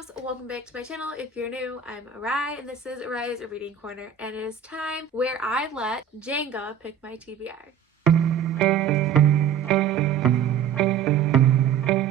loves, welcome back to my channel. If you're new, I'm Arai and this is Arai's Reading Corner, and it is time where I let Jenga pick my TBR.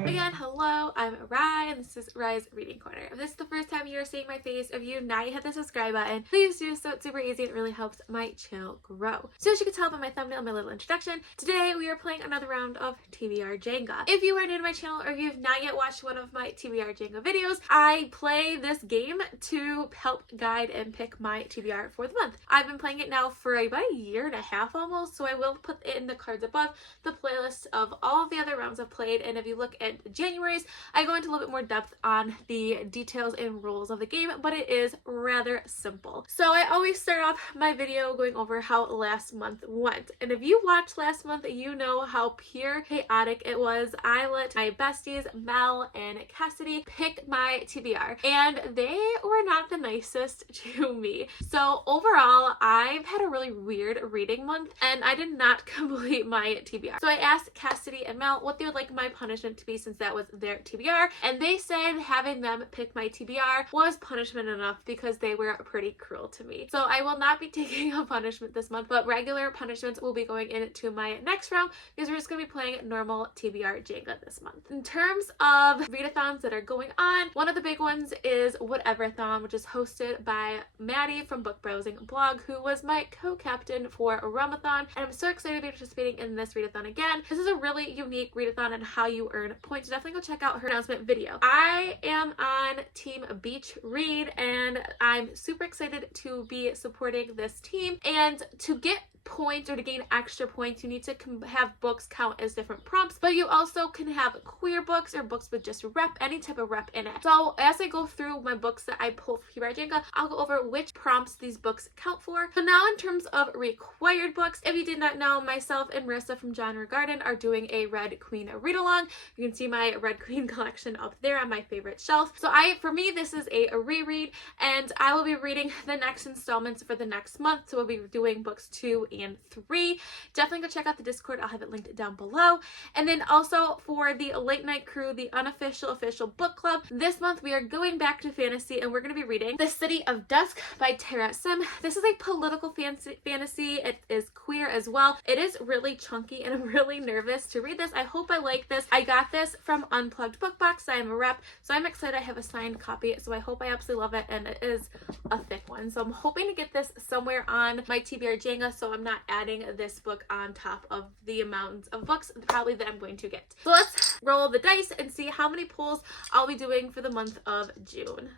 Again, hello, I'm Arai and this is Arai's Reading Corner. If this is the first time you're seeing my face, if you've not yet hit the subscribe button, please do so. It's super easy and it really helps my channel grow. So as you can tell by my thumbnail and my little introduction, today we are playing another round of TBR Jenga. If you are new to my channel or if you have not yet watched one of my TBR Jenga videos, I play this game to help guide and pick my TBR for the month. I've been playing it now for about a year and a half almost, so I will put in the cards above the playlist of all of the other rounds I've played, and if you look at January's, I go into a little bit more depth on the details and rules of the game, but it is rather simple. So I always start off my video going over how last month went, and if you watched last month, you know how pure chaotic it was. I let my besties Mel and Cassidy pick my TBR, and they were not the nicest to me. So overall, I've had a really weird reading month, and I did not complete my TBR. So I asked Cassidy and Mel what they would like my punishment to be, since that was their TBR, and they said having them pick my TBR was punishment enough because they were pretty cruel to me. So I will not be taking a punishment this month, but regular punishments will be going into my next round because we're just going to be playing normal TBR Jenga this month. In terms of readathons that are going on, one of the big ones is Whateverathon, which is hosted by Maddie from Book Browsing Blog, who was my co-captain for Ramathon, and I'm so excited to be participating in this readathon again. This is a really unique readathon and how you earn points. Definitely go check out her announcement video. I am on Team Beach Read and I'm super excited to be supporting this team, and to get points or to gain extra points, you need to have books count as different prompts, but you also can have queer books or books with just rep, any type of rep in it. So as I go through my books that I pull for TBR Jenga, I'll go over which prompts these books count for. So now in terms of required books, if you did not know, myself and Marissa from Genre Garden are doing a Red Queen read along. You can see my Red Queen collection up there on my favorite shelf. So for me, this is a reread, and I will be reading the next installments for the next month. So we'll be doing books 2 and 3. Definitely go check out the Discord. I'll have it linked down below. And then also for the Late Night Crew, the unofficial official book club, this month we are going back to fantasy and we're going to be reading The City of Dusk by Tara Sim. This is a political fantasy. It is queer as well. It is really chunky and I'm really nervous to read this. I hope I like this. I got this from Unplugged Book Box. I am a rep, so I'm excited. I have a signed copy, so I hope I absolutely love it, and it is a thick one. So I'm hoping to get this somewhere on my TBR Jenga, so I'm not adding this book on top of the amount of books probably that I'm going to get. So let's roll the dice and see how many pulls I'll be doing for the month of June.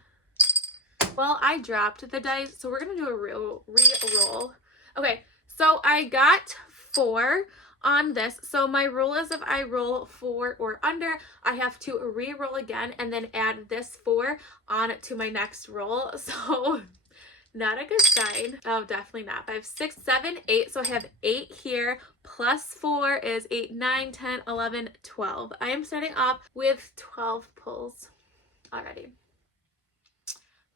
Well, I dropped the dice, so we're gonna do a re-roll. Okay, so I got 4 on this. So my rule is if I roll 4 or under, I have to re-roll again and then add this 4 on to my next roll. So not a good sign. Oh, definitely not. I have 6, 7, 8. So I have 8 here. Plus 4 is 8, 9, 10, 11, 12. I am starting off with 12 pulls already.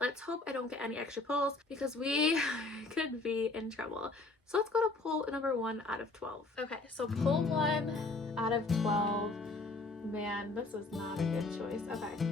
Let's hope I don't get any extra pulls because we could be in trouble. So let's go to pull number 1 out of 12. Okay, so pull 1 out of 12. Man, this is not a good choice. Okay.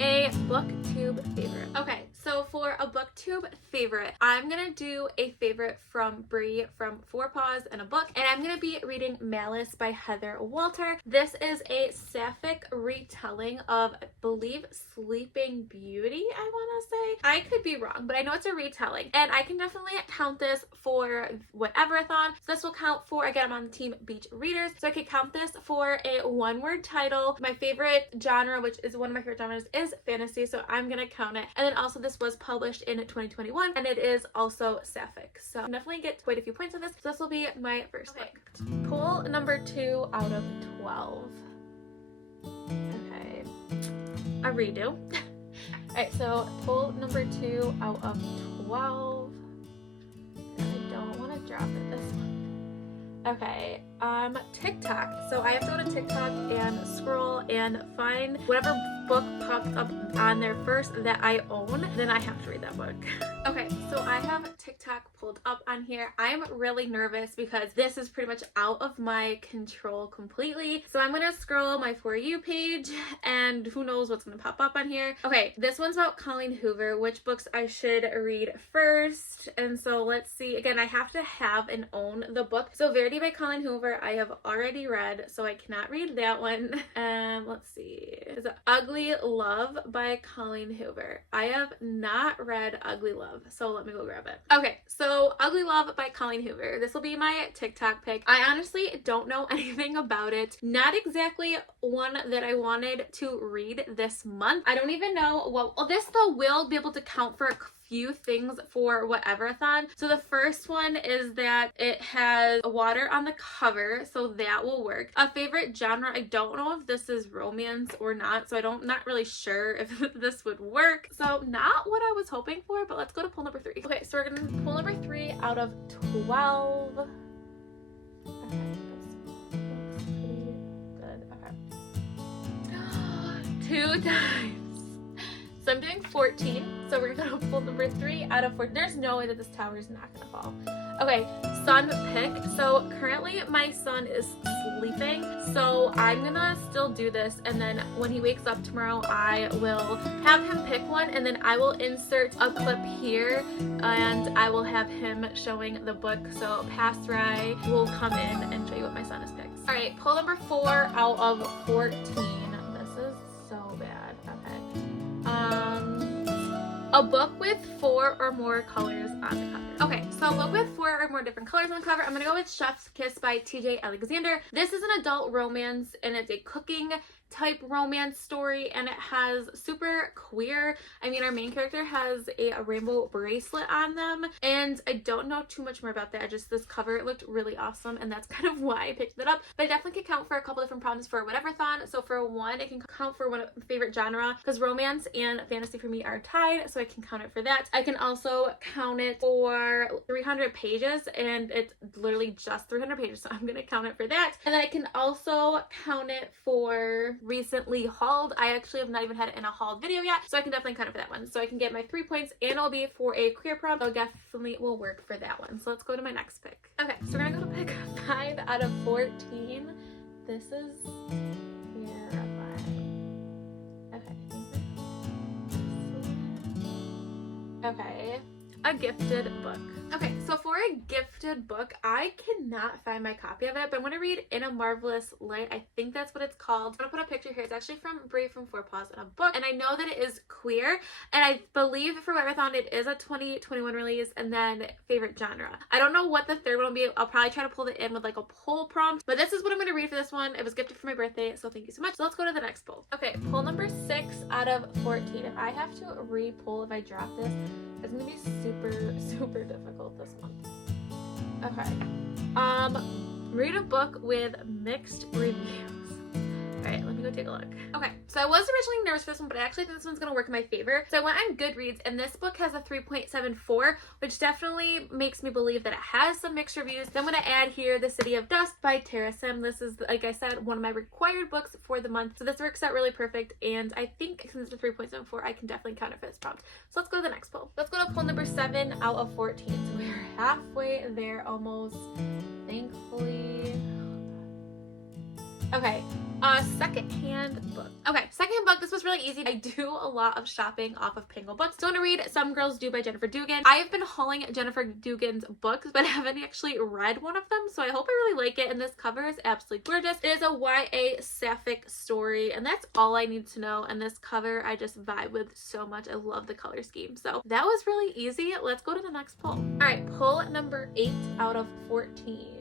A booktube favorite. Okay, so for a booktube favorite, I'm gonna do a favorite from Brie from Four Paws and a Book, and I'm gonna be reading Malice by Heather Walter. This is a sapphic retelling of, I believe, Sleeping Beauty, I wanna say. I could be wrong, but I know it's a retelling, and I can definitely count this for Whateverathon. So this will count for, again, I'm on Team Beach Readers, so I could count this for a one-word title. My favorite genre, which is one of my favorite genres, is fantasy, so I'm gonna count it. And then also this was published in 2021 and it is also sapphic, so I'm definitely get quite a few points on this. So this will be my first book. Pull number 2 out of 12. Okay, a redo. Alright, so pull number 2 out of 12. I don't want to drop it this one. Okay, TikTok. So I have to go to TikTok and scroll and find whatever book pops up on there first that I own, then I have to read that book. Okay, so I have TikTok pulled up on here. I'm really nervous because this is pretty much out of my control completely. So I'm gonna scroll my For You page and who knows what's gonna pop up on here. Okay, this one's about Colleen Hoover, which books I should read first. And so let's see. Again, I have to have and own the book. So Verity by Colleen Hoover, I have already read, so I cannot read that one. Let's see. Is it Ugly Love by Colleen Hoover? I have not read Ugly Love, so let me go grab it. Okay, so Ugly Love by Colleen Hoover. This will be my TikTok pick. I honestly don't know anything about it. Not exactly one that I wanted to read this month. I don't even know what, well, this though will be able to count for a few things for Whateverathon. So the first one is that it has water on the cover, so that will work. A favorite genre, I don't know if this is romance or not, so not really sure if this would work. So not what I was hoping for, but let's go to pull number 3. Okay, so we're gonna pull number 3 out of 12. Okay, that's pretty good. Okay. 2 times. So I'm doing 14, so we're gonna pull number 3 out of 4. There's no way that this tower is not gonna fall. Okay, son pick. So currently my son is sleeping, so I'm gonna still do this, and then when he wakes up tomorrow, I will have him pick one, and then I will insert a clip here, and I will have him showing the book. So past Rye will come in and show you what my son has picked. All right, pull number 4 out of 14. This is so bad. Okay. A book with 4 or more colors on the cover. Okay, so a book with 4 or more different colors on the cover. I'm gonna go with Chef's Kiss by TJ Alexander. This is an adult romance, and it's a cooking type romance story, and it has super queer. I mean, our main character has a rainbow bracelet on them, and I don't know too much more about that. Just this cover looked really awesome, and that's kind of why I picked it up. But it definitely could count for a couple different problems for Whateverathon. So for one, it can count for one favorite genre, because romance and fantasy for me are tied, so I can count it for that. I can also count it for 300 pages, and it's literally just 300 pages, so I'm gonna count it for that. And then I can also count it for recently hauled. I actually have not even had it in a hauled video yet, so I can definitely count it for that one. So I can get my 3 points, and it'll be for a queer prompt, so definitely will work for that one. So let's go to my next pick. Okay, so we're gonna go to pick 5 out of 14. This is okay, a gifted book. Okay, so for a gifted book, I cannot find my copy of it, but I'm going to read In a Marvelous Light. I think that's what it's called. I'm going to put a picture here. It's actually from Brave from Four Paws in a book, and I know that it is queer, and I believe for Whateverathon it is a 2021 release, and then favorite genre. I don't know what the third one will be. I'll probably try to pull it in with like a poll prompt, but this is what I'm going to read for this one. It was gifted for my birthday, so thank you so much. So let's go to the next poll. Okay, poll number 6 out of 14. If I have to re-poll if I drop this, it's going to be super difficult this month. Okay. Read a book with mixed reviews. Alright, let me go take a look. Okay, so I was originally nervous for this one, but I actually think this one's gonna work in my favor. So I went on Goodreads, and this book has a 3.74, which definitely makes me believe that it has some mixed reviews. So I'm gonna add here The City of Dust by Tara Sim. This is, like I said, one of my required books for the month. So this works out really perfect, and I think since it's a 3.74, I can definitely count it for this prompt. So let's go to the next poll. Let's go to poll number 7 out of 14. So we're halfway there almost, thankfully. Okay, secondhand book. Okay, secondhand book. This was really easy. I do a lot of shopping off of Pingle Books. So I'm gonna read Some Girls Do by Jennifer Dugan. I have been hauling Jennifer Dugan's books, but I haven't actually read one of them, so I hope I really like it. And this cover is absolutely gorgeous. It is a YA sapphic story, and that's all I need to know. And this cover I just vibe with so much. I love the color scheme. So that was really easy. Let's go to the next poll. All right, poll number 8 out of 14.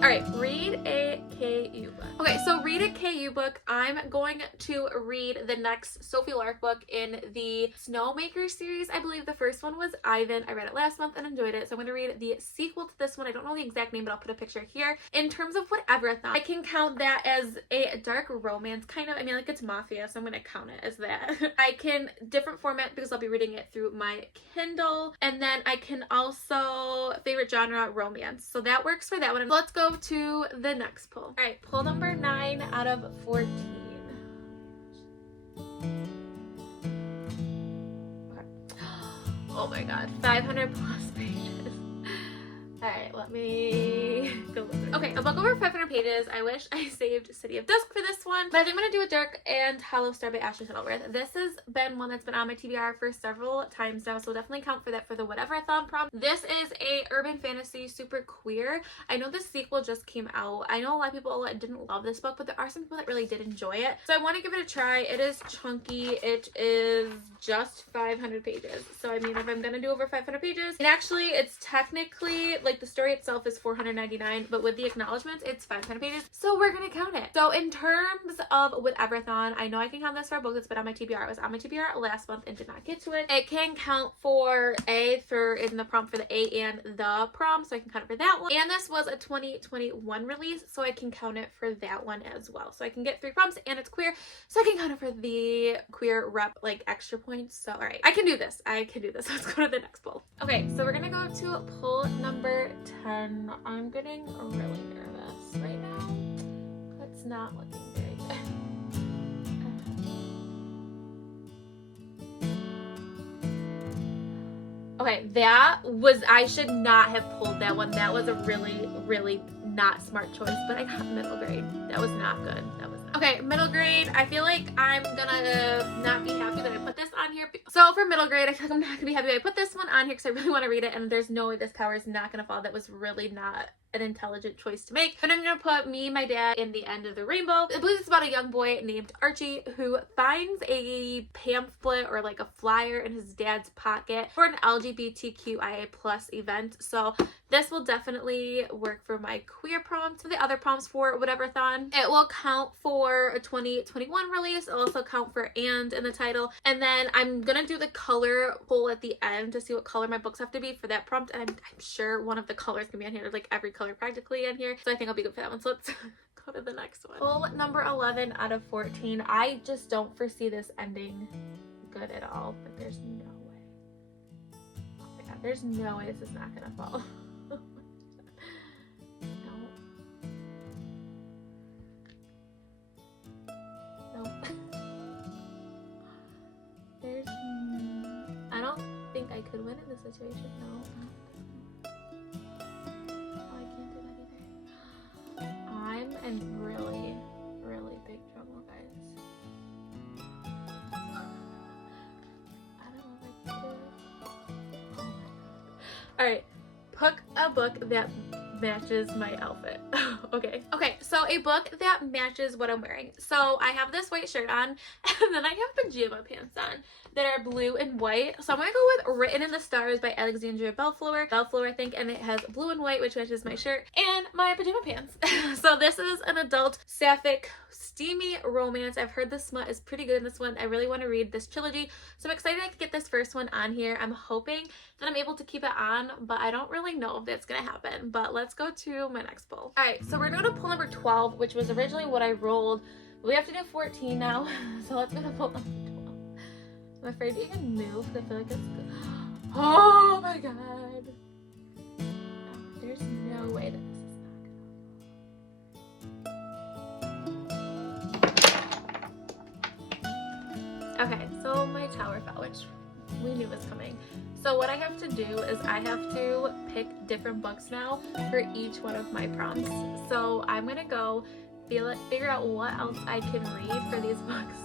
Alright, read a KU book. Okay, so Read a KU book. I'm going to read the next Sophie Lark book in the Snowmaker series. I believe the first one was Ivan. I read it last month and enjoyed it. So I'm going to read the sequel to this one. I don't know the exact name, but I'll put a picture here. In terms of Whateverathon, I can count that as a dark romance kind of. I mean, like, it's mafia, so I'm going to count it as that. I can different format because I'll be reading it through my Kindle. And then I can also favorite genre romance. So that works for that one. Let's go to the next pull. All right, pull number 9 out of 14. Okay. Oh my god, 500 plus pages. Alright, let me go with it. Okay, a book over 500 pages. I wish I saved City of Dusk for this one, but I think I'm going to do a Dark and Hollow Star by Ashley Shuttleworth. This has been one that's been on my TBR for several times now, so we'll definitely count for that for the Whateverathon prompt. This is a urban fantasy, super queer. I know the sequel just came out. I know a lot of people didn't love this book, but there are some people that really did enjoy it. So I want to give it a try. It is chunky. It is just 500 pages. So I mean, if I'm going to do over 500 pages, and actually it's technically, like, the story itself is 499, but with the acknowledgements, it's 500 pages. So we're gonna count it. So in terms of Whateverathon, I know I can count this for a book that's been on my TBR. It was on my TBR last month and did not get to it. It can count for A for in the prompt for the A and the prompt, so I can count it for that one. And this was a 2021 release, so I can count it for that one as well. So I can get 3 prompts, and it's queer, so I can count it for the queer rep, like, extra points. So all right, I can do this. I can do this. Let's go to the next pull. Okay, so we're gonna go to pull number 10. I'm getting really nervous right now. It's not looking very good. Okay, that was, I should not have pulled that one. That was a really, really not smart choice, but I got middle grade. That was not good. That was not. Okay, middle grade. I feel like I'm gonna not be happy that I put this on here. So for middle grade, I feel like I'm not gonna be happy that I put this one on here because I really want to read it, and there's no way this tower is not gonna fall. That was really not an intelligent choice to make. But I'm gonna put Me, My Dad, in the End of the Rainbow. I believe it's about a young boy named Archie who finds a pamphlet or like a flyer in his dad's pocket for an LGBTQIA+ event. So this will definitely work for my queer prompts. For the other prompts for Whateverathon, it will count for a 2021 release. It'll also count for and in the title. And then I'm gonna do the color poll at the end to see what color my books have to be for that prompt. And I'm sure one of the colors can be on here. There's like every color practically in here. So I think I'll be good for that one. So let's go to the next one. Pull number 11 out of 14. I just don't foresee this ending good at all. But there's no way. Oh my god, there's no way this is not gonna fall. I don't think I could win in this situation. No. Oh, I can't do that either. I'm in really, really big trouble, guys. I don't know if I can do it. Oh my god. Alright, pick a book that matches my outfit. Okay, so a book that matches what I'm wearing. So I have this white shirt on, and then I have pajama pants on that are blue and white. So I'm gonna go with Written in the Stars by Alexandria Bellflower, I think, and it has blue and white, which matches my shirt and my pajama pants. So this is an adult sapphic steamy romance. I've heard the smut is pretty good in this one. I really want to read this trilogy, so I'm excited I can get this first one on here. I'm hoping that I'm able to keep it on, but I don't really know if that's gonna happen. But let's go to my next pull. All right, so we're going to pull number 12, which was originally what I rolled. We have to do 14 now, so let's go to pull number 12. I'm afraid to even move because I feel like it's good. Oh my god. Oh, there's no way that this is not gonna. Okay, so my tower fell, which we knew was coming. So what I have to do is I have to pick different books now for each one of my prompts. So I'm gonna go figure out what else I can read for these books,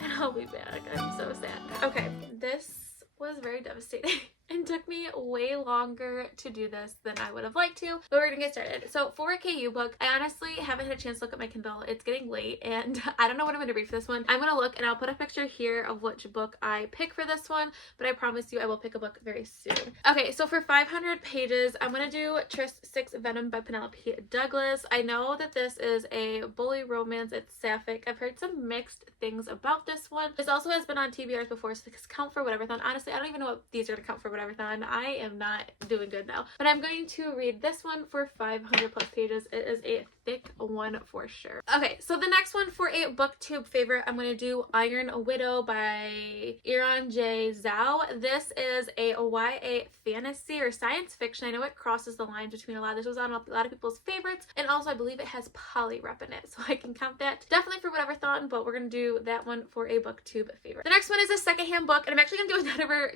and I'll be back. I'm so sad. Okay, this was very devastating. and took me way longer to do this than I would have liked to, but we're gonna get started. So for a KU book, I honestly haven't had a chance to look at my Kindle. It's getting late and I don't know what I'm gonna read for this one. I'm gonna look and I'll put a picture here of which book I pick for this one, but I promise you I will pick a book very soon. Okay, so for 500 pages, I'm gonna do Tris 6 Venom by Penelope Douglas. I know that this is a bully romance. It's sapphic. I've heard some mixed things about this one. This also has been on TBRs before, so this count for Whateverathon. Honestly, I don't even know what these are to count for Whateverathon. I am not doing good now. But I'm going to read this one for 500 plus pages. It is a thick one for sure. Okay, so the next one for a booktube favorite, I'm going to do Iron Widow by Erin J. Zhao. This is a YA fantasy or science fiction. I know it crosses the lines between a lot. This was on a lot of people's favorites, and also I believe it has polyrep in it, so I can count that definitely for Whateverathon, but we're going to do that one for a booktube favorite. The next one is a secondhand book, and I'm actually going to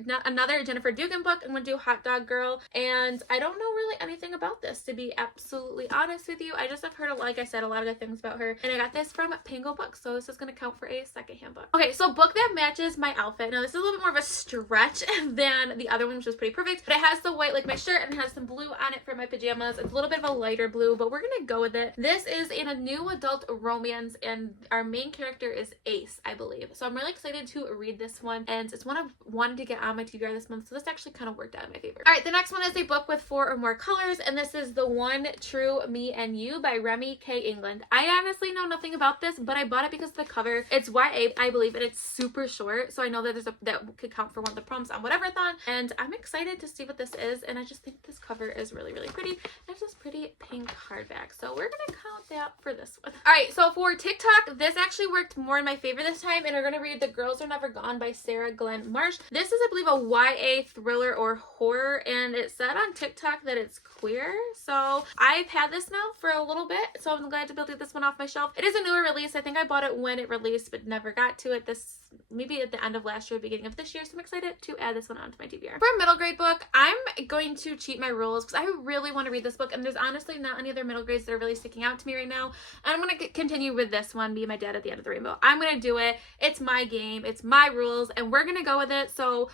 do another Jennifer Dugan book. I'm going to do Hot Dog Girl, and I don't know really anything about this, to be absolutely honest with you. I just have heard, like I said, a lot of good things about her, and I got this from Pango Books, so this is going to count for a secondhand book. Okay, so book that matches my outfit. Now this is a little bit more of a stretch than the other one, which was pretty perfect, but it has the white like my shirt and it has some blue on it for my pajamas. It's a little bit of a lighter blue, but we're going to go with it. This is in a new adult romance, and our main character is Ace, I believe. So I'm really excited to read this one, and it's one I've wanted to get on my TBR this month, so this actually kind of worked out in my favor. All right, the next one is a book with 4 or more colors, and this is The One True Me and You by Remy K. England. I honestly know nothing about this, but I bought it because of the cover. It's YA, I believe, and it's super short, so I know that that could count for one of the prompts on Whateverathon, and I'm excited to see what this is, and I just think this cover is really, really pretty. It's this pretty pink hardback, so we're gonna count that for this one. All right, so for TikTok, this actually worked more in my favor this time, and we're gonna read The Girls Are Never Gone by Sarah Glenn Marsh. This is, I believe, a YA thriller or horror, and it said on TikTok that it's queer, so I've had this now for a little bit, so I'm glad to be able to get this one off my shelf. It is a newer release. I think I bought it when it released, but never got to it. This maybe at the end of last year, beginning of this year, so I'm excited to add this one onto my TBR. For a middle grade book, I'm going to cheat my rules because I really want to read this book, and there's honestly not any other middle grades that are really sticking out to me right now. And I'm going to continue with this one, Be My Dad at the End of the Rainbow. I'm going to do it. It's my game. It's my rules, and we're going to go with it. So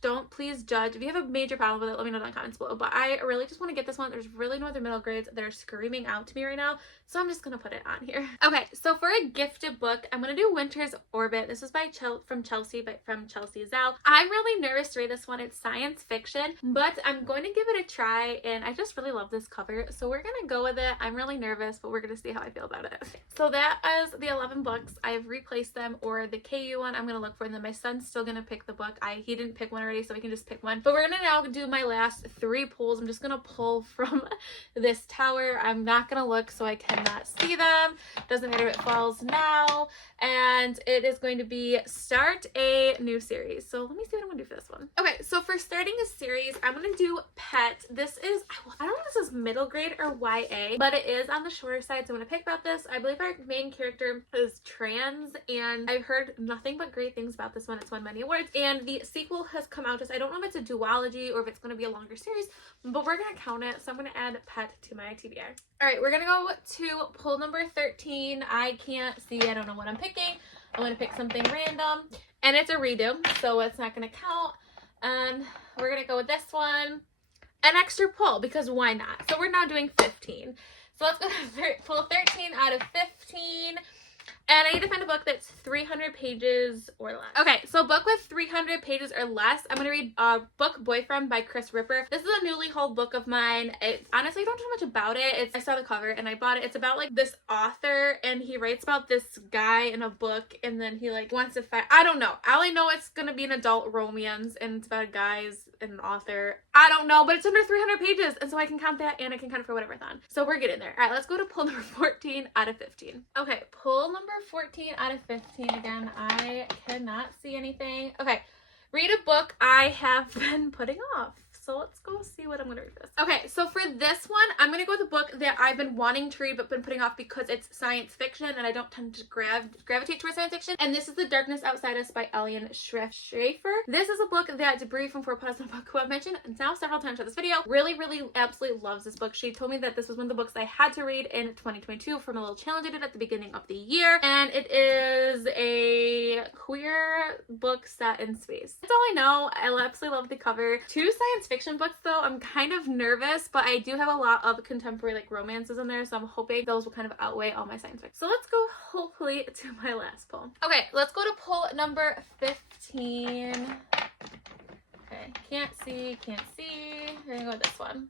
don't please judge. If you have a major problem with it, let me know in the comments below. But I really just want to get this one. There's really no other middle grades that are screaming out to me right now, so I'm just going to put it on here. Okay, so for a gifted book, I'm going to do Winter's Orbit. This is by from Chelsea Zhao. I'm really nervous to read this one. It's science fiction, but I'm going to give it a try, and I just really love this cover, so we're going to go with it. I'm really nervous, but we're going to see how I feel about it. So that is the 11 books. I've replaced them, or the KU one I'm going to look for, and then my son's still going to pick the book. He didn't pick one already, so we can just pick one. But we're going to now do my last 3 pulls. I'm just going to pull from this tower. I'm not going to look so I cannot see them. Doesn't matter if it falls now. And it is going to be start a new series. So let me see what I'm going to do for this one. Okay, so for starting a series, I'm going to do Pet. This is, I don't know if this is middle grade or YA, but it is on the shorter side, so I'm going to pick about this. I believe our main character is trans, and I've heard nothing but great things about this one. It's won many awards, and the sequel has come out. I don't know if it's a duology or if it's going to be a longer series, but we're going to count it, so I'm going to add Pet to my TBR. All right, we're going to go to pull number 13. I can't see. I don't know what I'm picking. I'm going to pick something random, and it's a redo, so it's not going to count. We're going to go with this one. An extra pull, because why not? So we're now doing 15. So let's go to pull 13 out of 15. And I need to find a book that's 300 pages or less. Okay, so book with 300 pages or less. I'm going to read book Boyfriend by Chris Ripper. This is a newly hauled book of mine. Honestly, I don't know much about it. I saw the cover and I bought it. It's about like this author, and he writes about this guy in a book, and then he like wants to fight. I don't know. I only know it's going to be an adult romance, and it's about a guy's and an author. I don't know, but it's under 300 pages, and so I can count that, and I can count it for Whateverathon. So we're getting there. All right, let's go to pull number 14 out of 15. Okay, pull number 14 out of 15 again. I cannot see anything. Okay, read a book I have been putting off. So let's go see what I'm gonna read for this. Okay, so for this one, I'm gonna go with a book that I've been wanting to read but been putting off because it's science fiction and I don't tend to gravitate towards science fiction. And this is The Darkness Outside Us by Elian Schaffer. This is a book that Debris from Four Plus Book, who I've mentioned now several times in this video, really absolutely loves this book. She told me that this was one of the books I had to read in 2022 from a little challenge I did at the beginning of the year, and it is a queer book set in space. That's all I know. I absolutely love the cover. 2 science fiction books though. I'm kind of nervous, but I do have a lot of contemporary like romances in there, so I'm hoping those will kind of outweigh all my science fiction. So let's go hopefully to my last pull. Okay, let's go to pull number 15. Okay, can't see. We're gonna go with this one.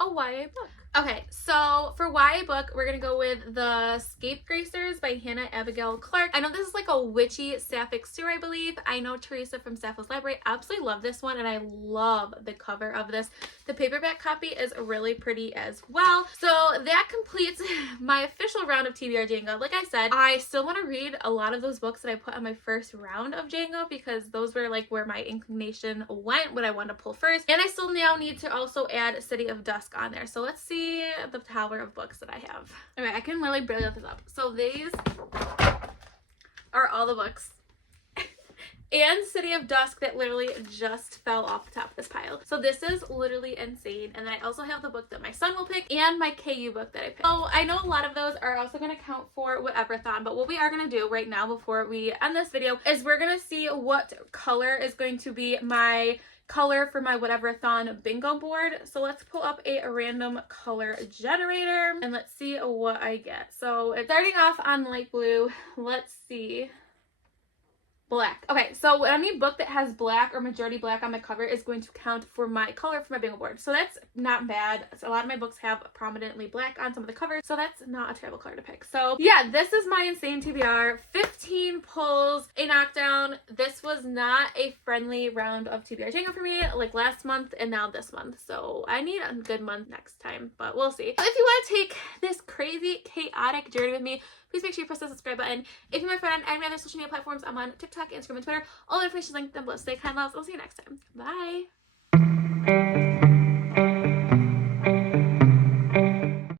A YA book. Okay, so for YA book, we're gonna go with The Scapegracers by Hannah Abigail Clark. I know this is like a witchy sapphic story, I believe. I know Teresa from Sappho's Library absolutely love this one, and I love the cover of this. The paperback copy is really pretty as well. So that completes my official round of TBR Jenga. Like I said, I still want to read a lot of those books that I put on my first round of Jenga because those were like where my inclination went, what I wanted to pull first. And I still now need to also add City of Dusk on there. So let's see the tower of books that I have. Okay, I can really barely lift this up. So these are all the books and City of Dusk that literally just fell off the top of this pile. So this is literally insane. And then I also have the book that my son will pick and my KU book that I picked. So I know a lot of those are also going to count for Whateverathon, but what we are going to do right now before we end this video is we're going to see what color is going to be my color for my Whateverathon bingo board. So let's pull up a random color generator and let's see what I get. So it's starting off on light blue. Let's see. Black. Okay, so any book that has black or majority black on my cover is going to count for my color for my bingo board. So that's not bad. So a lot of my books have prominently black on some of the covers, so that's not a terrible color to pick. So yeah, this is my insane TBR. 15 pulls, a knockdown. This was not a friendly round of TBR Jenga for me like last month and now this month. So I need a good month next time, but we'll see. If you want to take this crazy, chaotic journey with me, please make sure you press the subscribe button. If you're my friend on any other social media platforms, I'm on TikTok, Instagram, and Twitter. All the information is linked down below. Stay kind, loves. I'll see you next time. Bye.